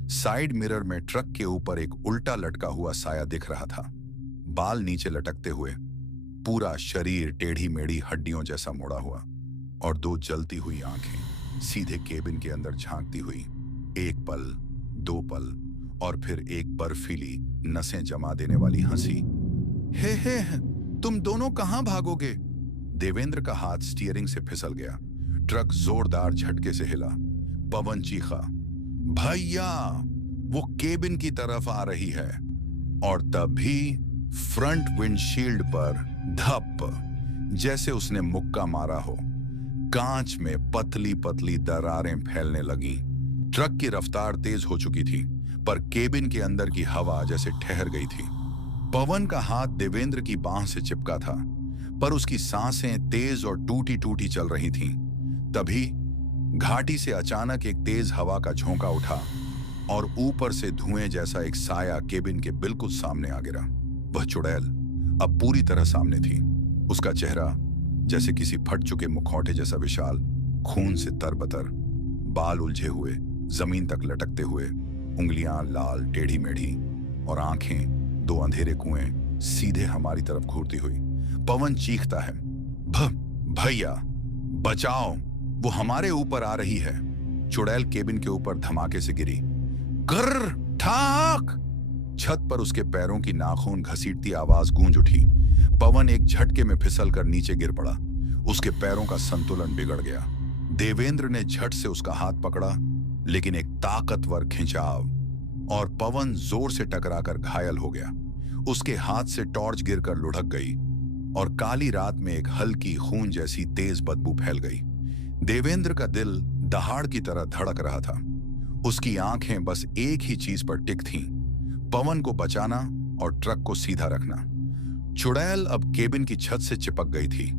साइड मिरर में ट्रक के ऊपर एक उल्टा लटका हुआ साया दिख रहा था, बाल नीचे लटकते हुए, पूरा शरीर टेढ़ी मेढ़ी हड्डियों जैसा मुड़ा हुआ, और दो जलती हुई आंखें सीधे केबिन के अंदर झांकती हुई। एक पल, दो पल, और फिर एक बर्फीली, नसें जमा देने वाली हंसी। हे, तुम दोनों कहां भागोगे? देवेंद्र का हाथ स्टीयरिंग से फिसल गया। ट्रक जोरदार झटके से हिला। पवन चीखा, भैया, वो केबिन की तरफ आ रही है। और तभी फ्रंट विंडशील्ड पर धप, जैसे उसने मुक्का मारा हो। कांच में पतली पतली दरारें फैलने लगीं। ट्रक की रफ्तार तेज हो चुकी थी, पर केबिन के अंदर की हवा जैसे ठहर गई थी। पवन का हाथ देवेंद्र की बांह से चिपका था, पर उसकी सांसें तेज और टूटी टूटी चल रही थीं। तभी घाटी से अचानक एक तेज हवा का झोंका उठा और ऊपर से धुएं जैसा एक साया केबिन के बिल्कुल सामने आ गिरा। वह चुड़ैल अब पूरी तरह सामने थी। उसका चेहरा जैसे किसी फट चुके मुखौटे जैसा विशाल, खून से तरबतर, बाल उलझे हुए, जमीन तक लटकते हुए, उंगलियां लाल टेढ़ी मेढ़ी, और आंखें दो अंधेरे कुएं सीधे हमारी तरफ घूरती हुई। पवन चीखता है, भैया, बचाओ, वो हमारे ऊपर आ रही है। चुड़ैल केबिन के ऊपर धमाके से गिरी। कर्र ठाक, छत पर उसके पैरों की नाखून घसीटती आवाज गूंज उठी। पवन एक झटके में फिसल कर नीचे गिर पड़ा। उसके पैरों का संतुलन बिगड़ गया। देवेंद्र ने झट से उसका हाथ पकड़ा, लेकिन एक ताकतवर खिंचाव, और पवन जोर से टकराकर घायल हो गया। उसके हाथ से टॉर्च गिरकर लुढ़क गई और काली रात में एक हल्की खून जैसी तेज बदबू फैल गई। देवेंद्र का दिल दहाड़ की तरह धड़क रहा था। उसकी आंखें बस एक ही चीज पर टिक थीं, पवन को बचाना और ट्रक को सीधा रखना। चुड़ैल अब केबिन की छत से चिपक गई थी।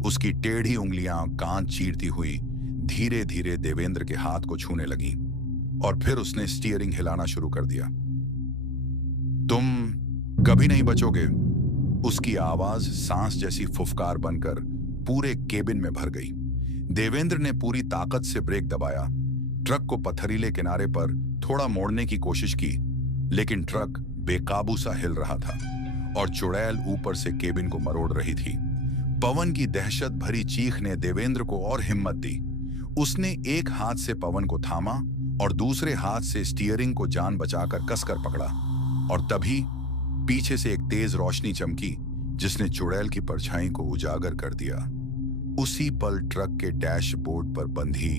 उसकी टेढ़ी उंगलियां कांच चीरती हुई धीरे धीरे देवेंद्र के हाथ को छूने लगीं। और फिर उसने स्टीयरिंग हिलाना शुरू कर दिया। तुम कभी नहीं बचोगे, उसकी आवाज सांस जैसी फुफकार बनकर पूरे केबिन में भर गई। देवेंद्र ने पूरी ताकत से ब्रेक दबाया, ट्रक को पथरीले किनारे पर थोड़ा मोड़ने की कोशिश की, लेकिन ट्रक बेकाबू सा हिल रहा था और चुड़ैल ऊपर से केबिन को मरोड़ रही थी। पवन की दहशत भरी चीख ने देवेंद्र को और हिम्मत दी। उसने एक हाथ से पवन को थामा और दूसरे हाथ से स्टीयरिंग को जान बचाकर कसकर पकड़ा, और तभी पीछे से एक तेज रोशनी चमकी जिसने चुड़ैल की परछाई को उजागर कर दिया। उसी पल ट्रक के डैशबोर्ड पर बंधी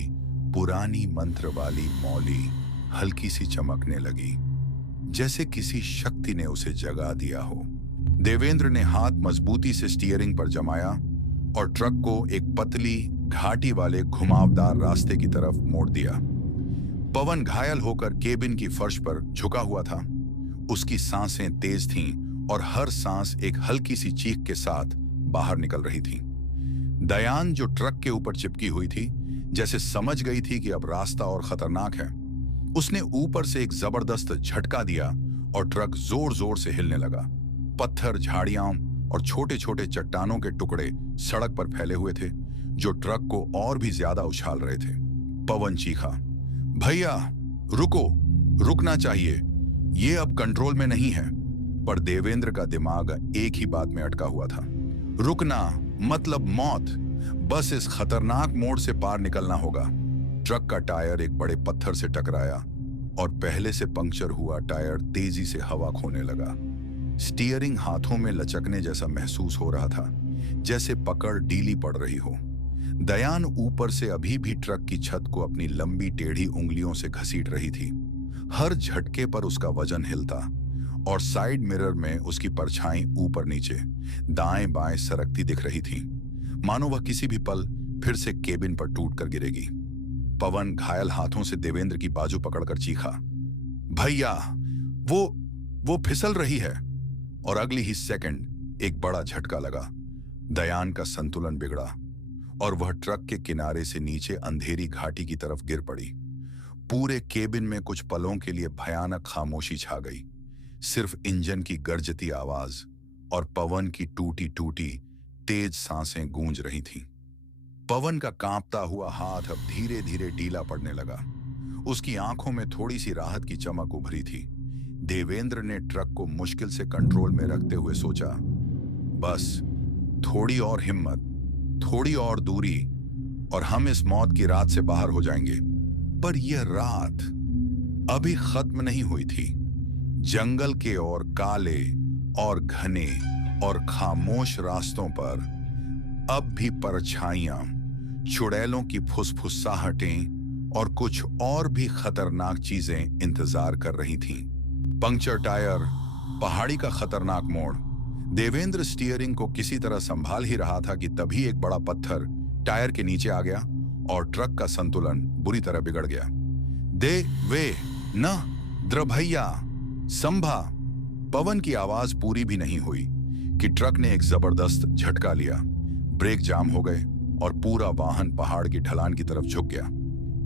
पुरानी मंत्र वाली मौली हल्की सी चमकने लगी, जैसे किसी शक्ति ने उसे जगा दिया हो। देवेंद्र ने हाथ मजबूती से स्टीयरिंग पर जमाया और ट्रक को एक पतली घाटी वाले घुमावदार रास्ते की तरफ मोड़ दिया। पवन घायल होकर केबिन की फर्श पर झुका हुआ था। उसकी सांसें तेज थीं और हर सांस एक हल्की सी चीख के साथ बाहर निकल रही थी। दयान, जो ट्रक के ऊपर चिपकी हुई थी, जैसे समझ गई थी कि अब रास्ता और खतरनाक है। उसने ऊपर से एक जबरदस्त झटका दिया और ट्रक जोर जोर से हिलने लगा। पत्थर, झाड़ियां और छोटे छोटे चट्टानों के टुकड़े सड़क पर फैले हुए थे, जो ट्रक को और भी ज्यादा उछाल रहे थे। पवन चीखा, भैया रुको, रुकना चाहिए, ये अब कंट्रोल में नहीं है। पर देवेंद्र का दिमाग एक ही बात में अटका हुआ था, रुकना मतलब मौत। बस इस खतरनाक मोड़ से पार निकलना होगा। ट्रक का टायर एक बड़े पत्थर से टकराया और पहले से पंक्चर हुआ टायर तेजी से हवा खोने लगा। स्टीयरिंग हाथों में लचकने जैसा महसूस हो रहा था, जैसे पकड़ ढीली पड़ रही हो। दयान ऊपर से अभी भी ट्रक की छत को अपनी लंबी टेढ़ी उंगलियों से घसीट रही थी। हर झटके पर उसका वजन हिलता और साइड मिरर में उसकी परछाई ऊपर नीचे, दाएं बाएं सरकती दिख रही थी, मानो वह किसी भी पल फिर से केबिन पर टूट कर गिरेगी। पवन घायल हाथों से देवेंद्र की बाजू पकड़कर चीखा, भैया वो फिसल रही है। और अगली ही सेकंड एक बड़ा झटका लगा। दयान का संतुलन बिगड़ा और वह ट्रक के किनारे से नीचे अंधेरी घाटी की तरफ गिर पड़ी। पूरे केबिन में कुछ पलों के लिए भयानक खामोशी छा गई। सिर्फ इंजन की गरजती आवाज और पवन की टूटी टूटी तेज सांसें गूंज रही थीं। पवन का कांपता हुआ हाथ अब धीरे धीरे ढीला पड़ने लगा। उसकी आंखों में थोड़ी सी राहत की चमक उभरी थी। देवेंद्र ने ट्रक को मुश्किल से कंट्रोल में रखते हुए सोचा, बस थोड़ी और हिम्मत, थोड़ी और दूरी, और हम इस मौत की रात से बाहर हो जाएंगे। पर यह रात अभी खत्म नहीं हुई थी। जंगल के और काले और घने और खामोश रास्तों पर अब भी परछाइयां, चुड़ैलों की फुसफुसाहटें और कुछ और भी खतरनाक चीजें इंतजार कर रही थीं। पंक्चर टायर, पहाड़ी का खतरनाक मोड़। देवेंद्र स्टीयरिंग को किसी तरह संभाल ही रहा था कि तभी एक बड़ा पत्थर टायर के नीचे आ गया और ट्रक का संतुलन बुरी तरह बिगड़ गया। दे वे न द्रभैया संभा। पवन की आवाज पूरी भी नहीं हुई कि ट्रक ने एक जबरदस्त झटका लिया। ब्रेक जाम हो गए और पूरा वाहन पहाड़ की ढलान की तरफ झुक गया।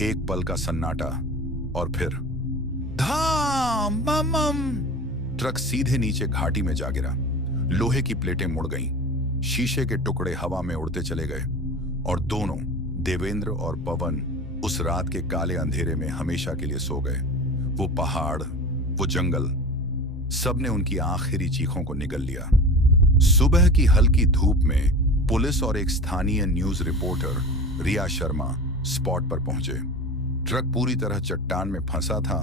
एक पल का सन्नाटा और फिर धाम मम मम। ट्रक सीधे नीचे घाटी में जा गिरा। लोहे की प्लेटें मुड़ गईं, शीशे के टुकड़े हवा में उड़ते चले गए और दोनों, देवेंद्र और पवन, उस रात के काले अंधेरे में हमेशा के लिए सो गए। वो पहाड़, वो जंगल, सबने उनकी आखिरी चीखों को निगल लिया। सुबह की हल्की धूप में पुलिस और एक स्थानीय news reporter Riya Sharma spot पर पहुंचे। ट्रक पूरी तरह चट्टान में फंसा था,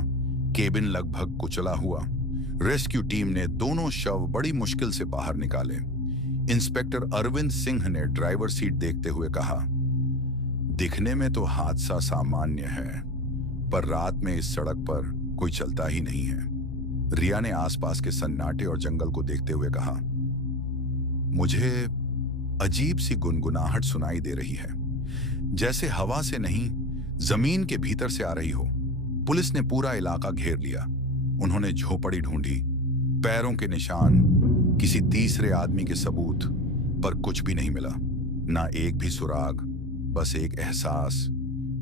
केबिन लगभग कुचला हुआ। रेस्क्यू टीम ने दोनों शव बड़ी मुश्किल से बाहर निकाले। इंस्पेक्टर अरविंद सिंह ने ड्राइवर सीट देखते हुए कहा, दिखने में तो हादसा सामान्य है, पर रात में इस सड़क पर कोई चलता ही नहीं है। रिया ने आसपास के सन्नाटे और जंगल को देखते हुए कहा, मुझे अजीब सी गुनगुनाहट सुनाई दे रही है, जैसे हवा से नहीं, जमीन के भीतर से आ रही हो। पुलिस ने पूरा इलाका घेर लिया। उन्होंने झोपड़ी ढूंढी, पैरों के निशान, किसी तीसरे आदमी के सबूत, पर कुछ भी नहीं मिला। ना एक भी सुराग, बस एक एहसास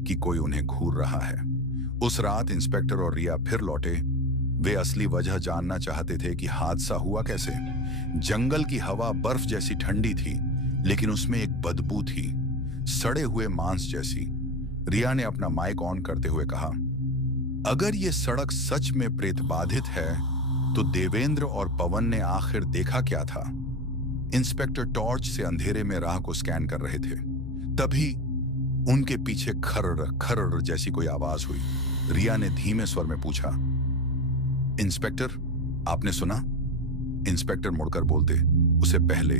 कि कोई उन्हें घूर रहा है। उस रात इंस्पेक्टर और रिया फिर लौटे। वे असली वजह जानना चाहते थे कि हादसा हुआ कैसे। जंगल की हवा बर्फ जैसी ठंडी थी, लेकिन उसमें एक बदबू थी, सड़े हुए मांस जैसी। रिया ने अपना माइक ऑन करते हुए कहा, अगर ये सड़क सच में प्रेत बाधित है तो देवेंद्र और पवन ने आखिर देखा क्या था। इंस्पेक्टर टॉर्च से अंधेरे में राह को स्कैन कर रहे थे। तभी उनके पीछे खर्र खर्र जैसी कोई आवाज हुई। रिया ने धीमे स्वर में पूछा, इंस्पेक्टर, आपने सुना? इंस्पेक्टर मुड़कर बोलते उससे पहले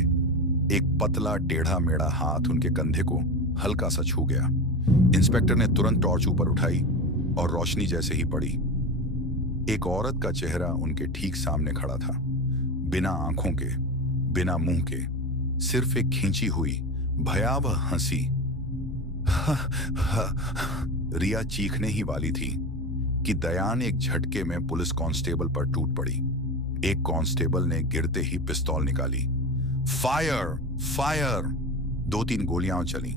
एक पतला टेढ़ा मेढ़ा हाथ उनके कंधे को हल्का सा छू गया। इंस्पेक्टर ने तुरंत टॉर्च ऊपर उठाई और रोशनी जैसे ही पड़ी, एक औरत का चेहरा उनके ठीक सामने खड़ा था, बिना आंखों के, बिना मुंह के, सिर्फ एक खींची हुई भयावह हंसी। रिया चीखने ही वाली थी कि दयान एक झटके में पुलिस कांस्टेबल पर टूट पड़ी। एक कांस्टेबल ने गिरते ही पिस्तौल निकाली। Fire fire! 2-3 गोलियां चली,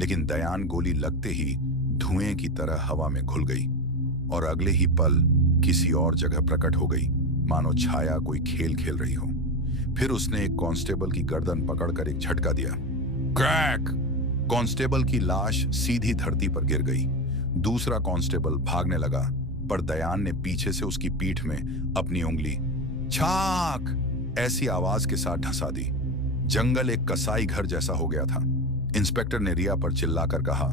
लेकिन दयान गोली लगते ही धुएं की तरह हवा में घुल गई और अगले ही पल किसी और जगह प्रकट हो गई, मानो छाया कोई खेल खेल रही हो। फिर उसने एक कांस्टेबल की गर्दन पकड़कर एक झटका दिया। क्रैक! कांस्टेबल की लाश सीधी धरती पर गिर गई। दूसरा कांस्टेबल भागने लगा, पर दयान ने पीछे से उसकी पीठ में अपनी उंगली छाक ऐसी आवाज के साथ ढसा दी। जंगल एक कसाई घर जैसा हो गया था। इंस्पेक्टर ने रिया पर चिल्लाकर कहा,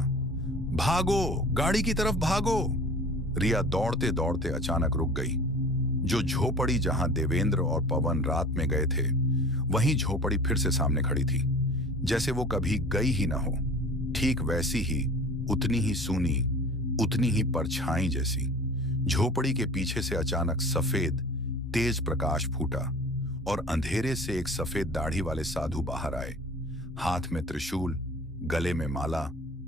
भागो, गाड़ी की तरफ भागो। रिया दौड़ते दौड़ते अचानक रुक गई। जो झोपड़ी जहां देवेंद्र और पवन रात में गए थे, वहीं झोपड़ी फिर से सामने खड़ी थी, जैसे वो कभी गई ही ना हो। ठीक वैसी ही, उतनी ही सूनी, उतनी ही परछाई जैसी। झोपड़ी के पीछे से अचानक सफेद तेज प्रकाश फूटा और अंधेरे से एक सफेद दाढ़ी वाले साधु बाहर आए। हाथ में त्रिशूल, गले में माला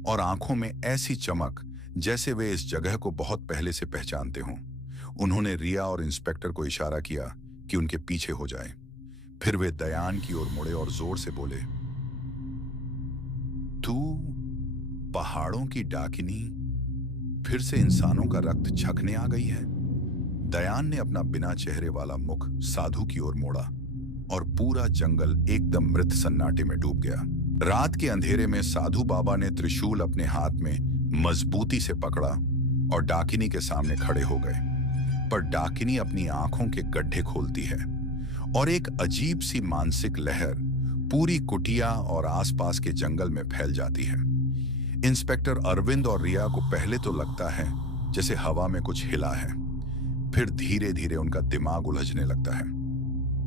और आंखों में ऐसी चमक जैसे वे इस जगह को बहुत पहले से पहचानते हों। उन्होंने रिया और इंस्पेक्टर को इशारा किया कि उनके पीछे हो जाएं। फिर वे दयान की ओर मुड़े और जोर से बोले, तू पहाड़ों की डाकिनी फिर से इंसानों का रक्त छकने आ गई है। दयान ने अपना बिना चेहरे वाला मुख साधु की ओर मोड़ा और पूरा जंगल एकदम मृत सन्नाटे में डूब गया। रात के अंधेरे में साधु बाबा ने त्रिशूल अपने हाथ में मजबूती से पकड़ा और डाकिनी के सामने खड़े हो गए। पर डाकिनी अपनी आंखों के गड्ढे खोलती है और एक अजीब सी मानसिक लहर पूरी कुटिया और आसपास के जंगल में फैल जाती है। इंस्पेक्टर अरविंद और रिया को पहले तो लगता है जैसे हवा में कुछ हिला है, फिर धीरे धीरे उनका दिमाग उलझने लगता है।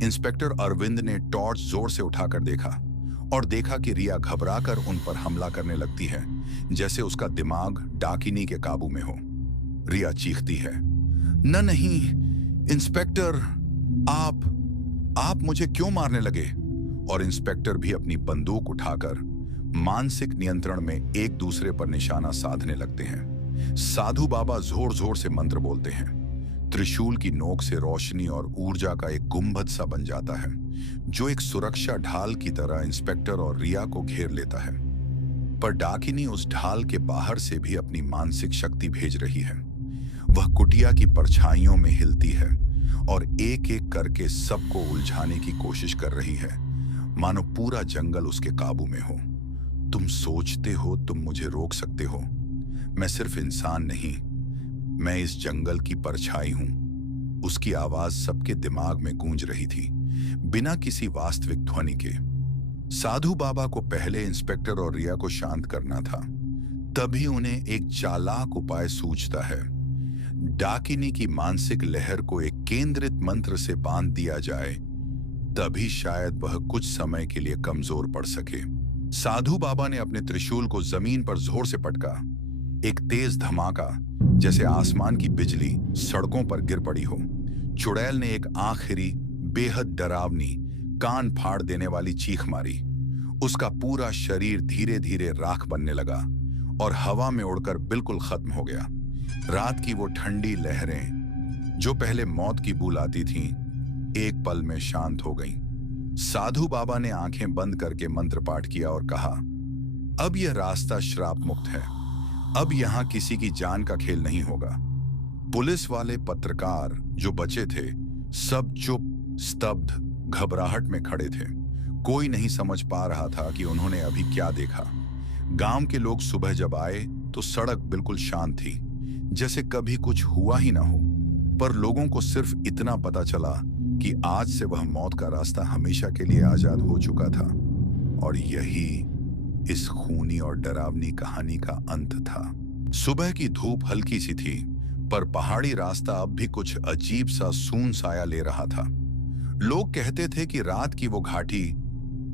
इंस्पेक्टर अरविंद ने टॉर्च जोर से उठाकर देखा और देखा कि रिया घबराकर उन पर हमला करने लगती है, जैसे उसका दिमाग डाकिनी के काबू में हो। रिया चीखती है, नहीं इंस्पेक्टर, आप मुझे क्यों मारने लगे? और इंस्पेक्टर भी अपनी बंदूक उठाकर मानसिक नियंत्रण में एक दूसरे पर निशाना साधने लगते हैं। साधु बाबा जोर जोर से मंत्र बोलते हैं। त्रिशूल की नोक से रोशनी और ऊर्जा का एक गुंबद सा बन जाता है, जो एक सुरक्षा ढाल की तरह इंस्पेक्टर और रिया को घेर लेता है। पर डाकिनी उस ढाल के बाहर से भी अपनी मानसिक शक्ति भेज रही है। वह कुटिया की परछाइयों में हिलती है और एक एक करके सबको उलझाने की कोशिश कर रही है, मानो पूरा जंगल उसके काबू में हो। तुम सोचते हो तुम मुझे रोक सकते हो? मैं सिर्फ इंसान नहीं, मैं इस जंगल की परछाई हूं। उसकी आवाज सबके दिमाग में गूंज रही थी, बिना किसी वास्तविक ध्वनि के। साधु बाबा को पहले इंस्पेक्टर और रिया को शांत करना था, तभी उन्हें एक चालाक उपाय सूझता है। डाकिनी की मानसिक लहर को एक केंद्रित मंत्र से बांध दिया जाए, तभी शायद वह कुछ समय के लिए कमजोर पड़ सके। साधु बाबा ने अपने त्रिशूल को जमीन पर जोर से पटका। एक तेज धमाका, जैसे आसमान की बिजली सड़कों पर गिर पड़ी हो। चुड़ैल ने एक आखिरी बेहद डरावनी, कान फाड़ देने वाली चीख मारी। उसका पूरा शरीर धीरे धीरे राख बनने लगा और हवा में उड़कर बिल्कुल खत्म हो गया। रात की वो ठंडी लहरें जो पहले मौत की बू लाती थीं, एक पल में शांत हो गईं। साधु बाबा ने आंखें बंद करके मंत्र पाठ किया और कहा, अब यह रास्ता श्राप मुक्त है। अब यहाँ किसी की जान का खेल नहीं होगा। पुलिस वाले, पत्रकार जो बचे थे, सब चुप, स्तब्ध, घबराहट में खड़े थे। कोई नहीं समझ पा रहा था कि उन्होंने अभी क्या देखा। गांव के लोग सुबह जब आए तो सड़क बिल्कुल शांत थी, जैसे कभी कुछ हुआ ही ना हो। पर लोगों को सिर्फ इतना पता चला कि आज से वह मौत का रास्ता हमेशा के लिए आजाद हो चुका था। और यही इस खूनी और डरावनी कहानी का अंत था। सुबह की धूप हल्की सी थी, पर पहाड़ी रास्ता अब भी कुछ अजीब सा सून साया ले रहा था। लोग कहते थे कि रात की वो घाटी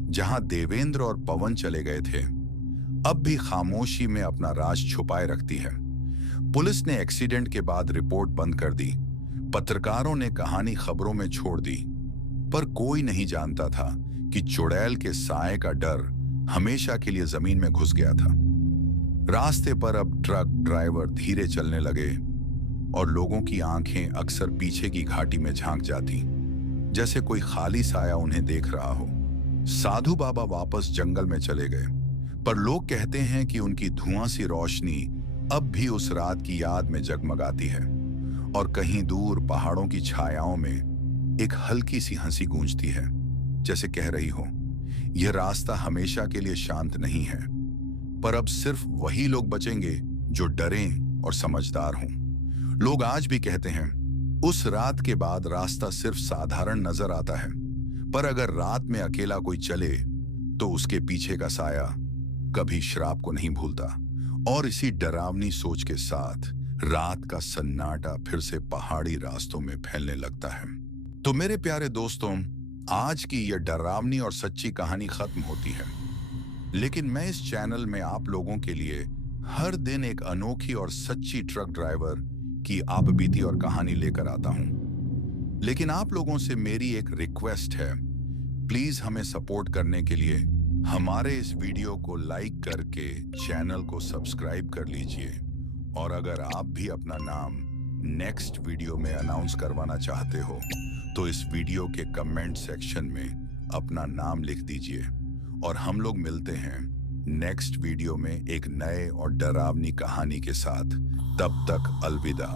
जहां देवेंद्र और पवन चले गए थे, अब भी खामोशी में अपना राज छुपाए रखती है। पुलिस ने एक्सीडेंट के बाद रिपोर्ट बंद कर दी, पत्रकारों ने कहानी खबरों में छोड़ दी, पर कोई नहीं जानता था कि चुड़ैल के साए का डर हमेशा के लिए जमीन में घुस गया था। रास्ते पर अब ट्रक ड्राइवर धीरे चलने लगे और लोगों की आंखें अक्सर पीछे की घाटी में झांक जाती, जैसे कोई खाली साया उन्हें देख रहा हो। साधु बाबा वापस जंगल में चले गए, पर लोग कहते हैं कि उनकी धुआं सी रोशनी अब भी उस रात की याद में जगमगाती है। और कहीं दूर पहाड़ों की छायाओं में एक हल्की सी हंसी गूंजती है, जैसे कह रही हो, यह रास्ता हमेशा के लिए शांत नहीं है, पर अब सिर्फ वही लोग बचेंगे जो डरें और समझदार हों। लोग आज भी कहते हैं, उस रात के बाद रास्ता सिर्फ साधारण नजर आता है, पर अगर रात में अकेला कोई चले तो उसके पीछे का साया कभी श्राप को नहीं भूलता। और इसी डरावनी सोच के साथ रात का सन्नाटा फिर से पहाड़ी रास्तों में फैलने लगता है। तो मेरे प्यारे दोस्तों, आज की यह डरावनी और सच्ची कहानी खत्म होती है, लेकिन मैं इस चैनल में आप लोगों के लिए हर दिन एक अनोखी और सच्ची ट्रक ड्राइवर की आपबीती और कहानी लेकर आता हूं। लेकिन आप लोगों से मेरी एक रिक्वेस्ट है, प्लीज हमें सपोर्ट करने के लिए हमारे इस वीडियो को लाइक करके चैनल को सब्सक्राइब कर लीजिए। और अगर आप भी अपना नाम नेक्स्ट वीडियो में अनाउंस करवाना चाहते हो तो इस वीडियो के कमेंट सेक्शन में अपना नाम लिख दीजिए। और हम लोग मिलते हैं नेक्स्ट वीडियो में एक नए और डरावनी कहानी के साथ। तब तक अलविदा।